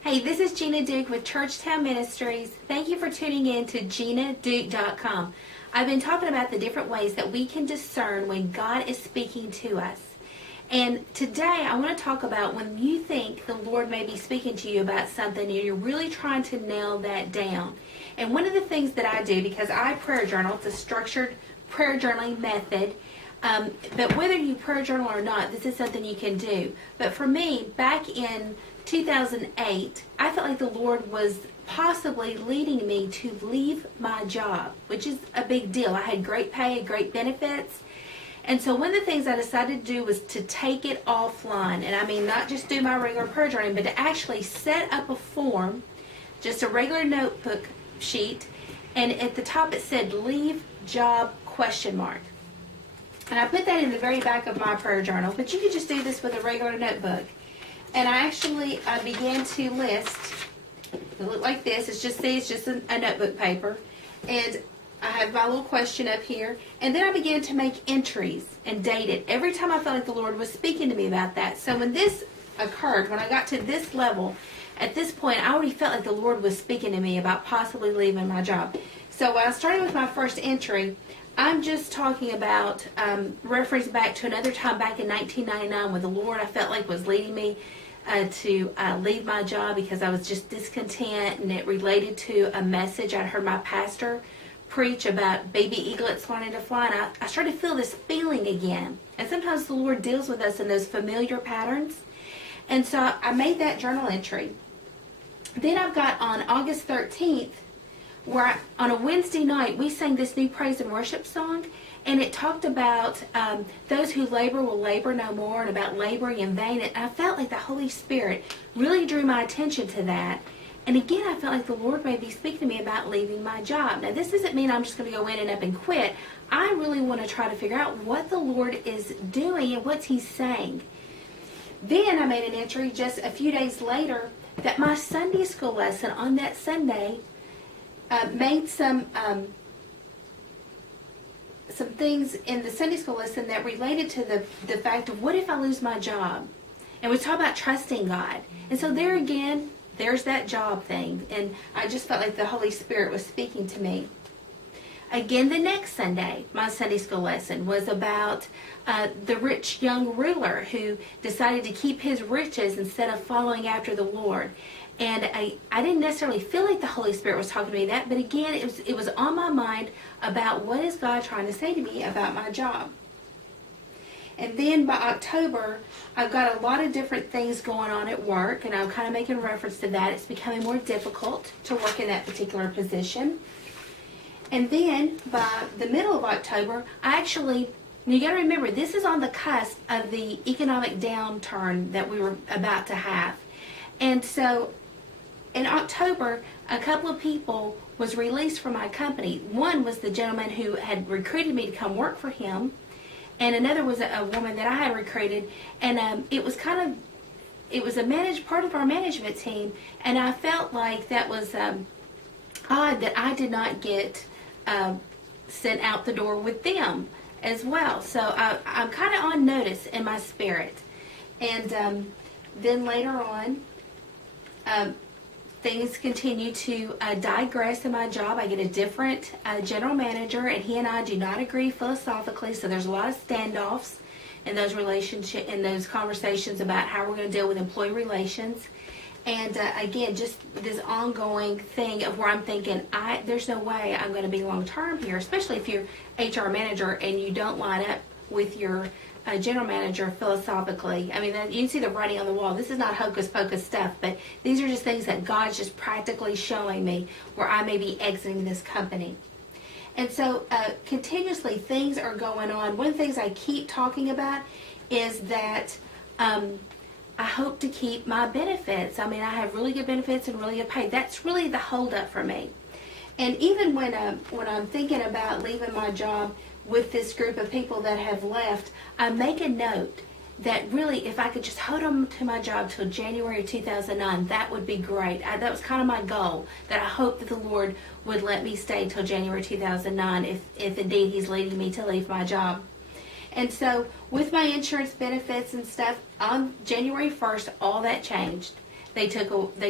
Hey, this is Gina Duke with Churchtown Ministries. Thank you for tuning in to GinaDuke.com. I've been talking about the different ways that we can discern when God is speaking to us. And today I want to talk about when you think the Lord may be speaking to you about something and you're really trying to nail that down. And one of the things that I do, because I prayer journal, it's a structured prayer journaling method, but whether you prayer journal or not, this is something you can do. But for me, back in 2008, I felt like the Lord was possibly leading me to leave my job, which is a big deal. I had great pay, great benefits. And so one of the things I decided to do was to take it offline. And I mean, not just do my regular prayer journaling, but to actually set up a form, just a regular notebook sheet. And at the top it said, leave job ? And I put that in the very back of my prayer journal. But you could just do this with a regular notebook. And I began to list. It looked like this. It's just a notebook paper. And I have my little question up here. And then I began to make entries and date it every time I felt like the Lord was speaking to me about that. So when this occurred, when I got to this level, at this point, I already felt like the Lord was speaking to me about possibly leaving my job. So when I started with my first entry, I'm just talking about, reference back to another time back in 1999 when the Lord I felt like was leading me to leave my job because I was just discontent, and it related to a message I'd heard my pastor preach about baby eaglets learning to fly, and I started to feel this feeling again. And sometimes the Lord deals with us in those familiar patterns. And so I made that journal entry. Then I've got on August 13th, where on a Wednesday night, we sang this new praise and worship song, and it talked about those who labor will labor no more, and about laboring in vain. And I felt like the Holy Spirit really drew my attention to that. And again, I felt like the Lord may be speaking to me about leaving my job. Now, this doesn't mean I'm just going to go in and up and quit. I really want to try to figure out what the Lord is doing and what He's saying. Then I made an entry just a few days later that my Sunday school lesson on that Sunday made some things in the Sunday school lesson that related to the fact of what if I lose my job? And we talk about trusting God. And so there again, there's that job thing. And I just felt like the Holy Spirit was speaking to me. Again, the next Sunday, my Sunday school lesson was about the rich young ruler who decided to keep his riches instead of following after the Lord. And I didn't necessarily feel like the Holy Spirit was talking to me that, but again, it was on my mind about what is God trying to say to me about my job. And then by October, I've got a lot of different things going on at work, and I'm kind of making reference to that. It's becoming more difficult to work in that particular position. And then by the middle of October, you got to remember, this is on the cusp of the economic downturn that we were about to have. And so in October, a couple of people was released from my company. One was the gentleman who had recruited me to come work for him, and another was a woman that I had recruited. And it was a part of our management team, and I felt like that was odd that I did not get sent out the door with them as well. So I'm kind of on notice in my spirit. And then later on, things continue to digress in my job. I get a different general manager, and he and I do not agree philosophically, so there's a lot of standoffs in those conversations about how we're going to deal with employee relations. And again, just this ongoing thing of where I'm thinking, there's no way I'm going to be long term here, especially if you're HR manager and you don't line up with your general manager philosophically. I mean, you can see the writing on the wall. This is not hocus pocus stuff, but these are just things that God's just practically showing me where I may be exiting this company. And so continuously things are going on. One of the things I keep talking about is that I hope to keep my benefits. I mean, I have really good benefits and really good pay. That's really the holdup for me. And even when I'm thinking about leaving my job with this group of people that have left, I make a note that really, if I could just hold on to my job till January 2009, that would be great. That was kind of my goal, that I hope that the Lord would let me stay till January 2009 if indeed He's leading me to leave my job. And so with my insurance benefits and stuff, on January 1st, all that changed. They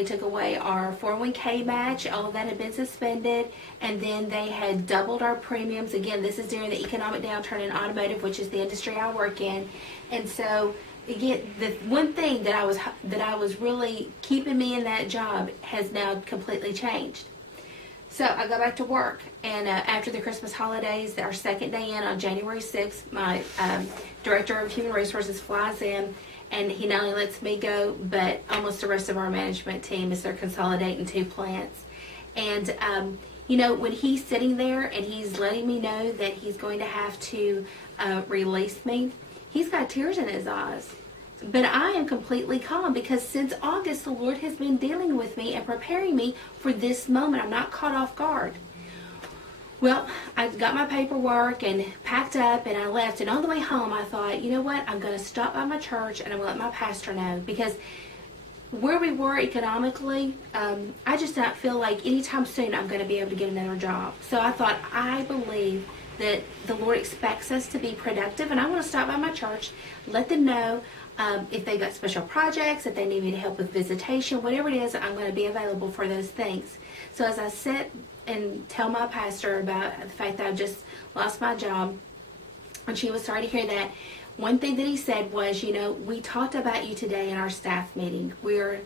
took away our 401k match. All of that had been suspended, and then they had doubled our premiums. Again, this is during the economic downturn in automotive, which is the industry I work in. And so, again, the one thing that I was really keeping me in that job has now completely changed. So I go back to work, and after the Christmas holidays, our second day in on January 6th, my director of human resources flies in, and he not only lets me go, but almost the rest of our management team, as they're consolidating 2 plants. And when he's sitting there and he's letting me know that he's going to have to release me, he's got tears in his eyes. But I am completely calm, because since August, the Lord has been dealing with me and preparing me for this moment. I'm not caught off guard. Well, I got my paperwork and packed up, and I left. And on the way home, I thought, you know what? I'm going to stop by my church, and I'm going to let my pastor know. Because where we were economically, I just don't feel like anytime soon I'm going to be able to get another job. So I thought, I believe that the Lord expects us to be productive, and I want to stop by my church, let them know if they've got special projects, if they need me to help with visitation, whatever it is, I'm going to be available for those things. So as I sit and tell my pastor about the fact that I just lost my job, and she was sorry to hear that, one thing that he said was, we talked about you today in our staff meeting. We're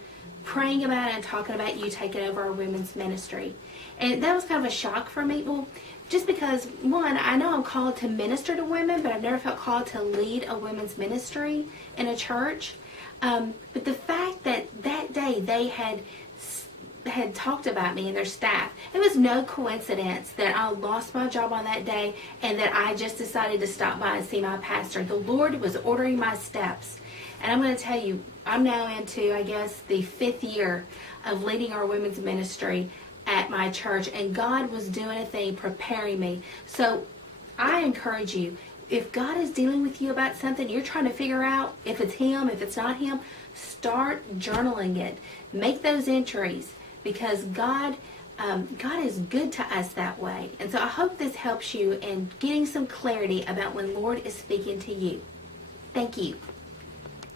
praying about it and talking about you taking over our women's ministry. And that was kind of a shock for me. Well, just because, one, I know I'm called to minister to women, but I've never felt called to lead a women's ministry in a church. But the fact that that day they had talked about me and their staff, it was no coincidence that I lost my job on that day and that I just decided to stop by and see my pastor. The Lord was ordering my steps. And I'm going to tell you, I'm now into, I guess, the 5th year of leading our women's ministry at my church, and God was doing a thing preparing me. So I encourage you, if God is dealing with you about something, you're trying to figure out if it's Him, if it's not Him, start journaling it. Make those entries, because God is good to us that way. And so I hope this helps you in getting some clarity about when Lord is speaking to you. Thank you.